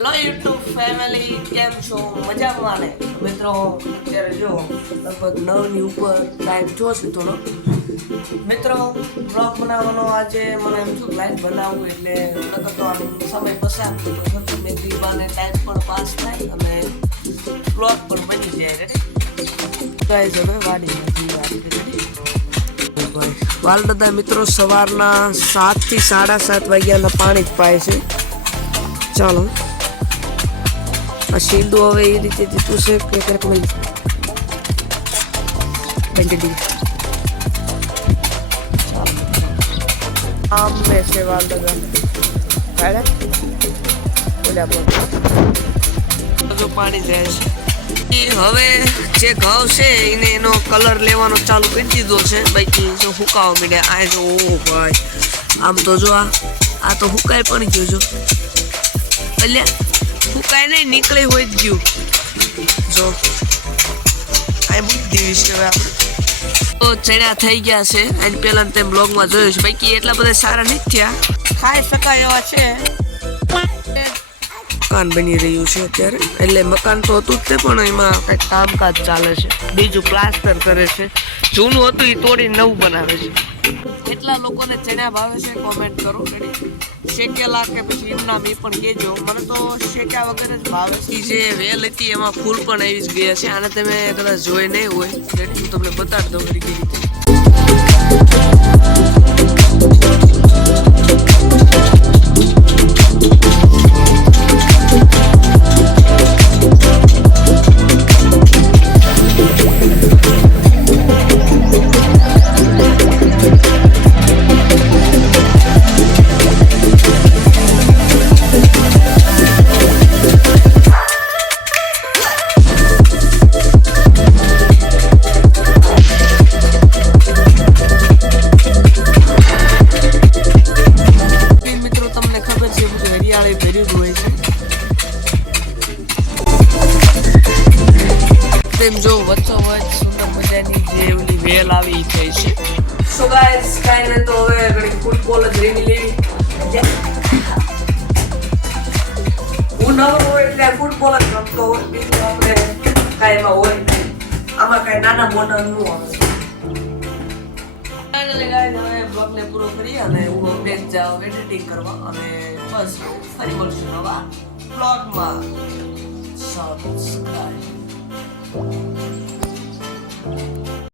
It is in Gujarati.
હેલો યુટ્યુબ ફેમિલી કેમ છો? મજામાં ને? મિત્રો, અત્યારે જો, લગભગ નવની ઉપર ટાઈમ જોશે થોડો. મિત્રો બ્લોગ બનાવવાનો આજે મને એમ છું લાઈવ બનાવવું એટલે લગભગ તો આમ સમય પસાર થતો મેં દીવાને ટાઈમ પણ પાસ થાય અને બ્લોગ પણ બની જાય ગાઈઝ હવે વાડી વાલ દાદા મિત્રો સવારના સાતથી સાડા સાત વાગ્યાના પાણી જ પાય છે. ચાલો. આ શીંડું હવે એ રીતે દીધું છે કે ક્યારેક મળી બેન્ડેડી આમ મેં છે લગા કાઢે ઓલા બોલ. બધું પાણી જાય છે. હવે જે ઘઉં છે એને એનો કલર લેવાનો ચાલુ કરી દીધો છે. બાકી જો હુકાવા માંડ્યા. આ જો ઓ ભાઈ. આમ તો જો આ આ તો હુકાઈ પણ ગયું જો. એટલે હુકાય નહીં, નીકળી હોય જ ગયું. જો આ મૂકી દેવી છે હવે આપણે. તો ચડ્યા થઈ ગયા છે. આજ પહેલા તેમ બ્લોગમાં જોયું છે. બાકી એટલા બધા સારા નથી થયા. ખાઈ શકાય એવા છે. મકાન બની રહ્યું છે અત્યારે. એટલે મકાન તો હતું જ તે, પણ એમાં કંઈક કામકાજ ચાલે છે. બીજું પ્લાસ્ટર કરે છે. જૂનું હતું એ તોડી નવું બનાવે છે. કેટલા લોકોને ચણ્યા ભાવે છે કોમેન્ટ કરો. શેકેલા કે પછી એમના મી પણ કહેજો. મને તો શેક્યા વગર જ ભાવે છે. જે વેલ હતી એમાં ફૂલ પણ આવી જ ગયા છે. આને તમે કદાચ જોઈ નહીં હોય. રેડી હું તમને બતાડી દઉં. ભર્યું જ હોય છે તેમ જો વચ્ચો વચ્ચ સુંદર મજાની જે ઓલી વેલ આવી થઈ છે. સો ગાઈસ કાઈ ને તો હવે ઘણી ફૂટબોલ જ રેડી લેવી. હું હોય એટલે ફૂટબોલ જ રમતો હોય. બીજું આપણે કાંઈ એમાં હોય નહીં. આમાં કાંઈ નાના મોટા ન આવે ફાઇનલી ગાઈઝ હવે બ્લોગને પૂરો કરી અને હું અપડેટ જાઉં એડિટિંગ કરવા અને બસ, ફરી મળશું નવા બ્લોગમાં સબસ્ક્રાઇબ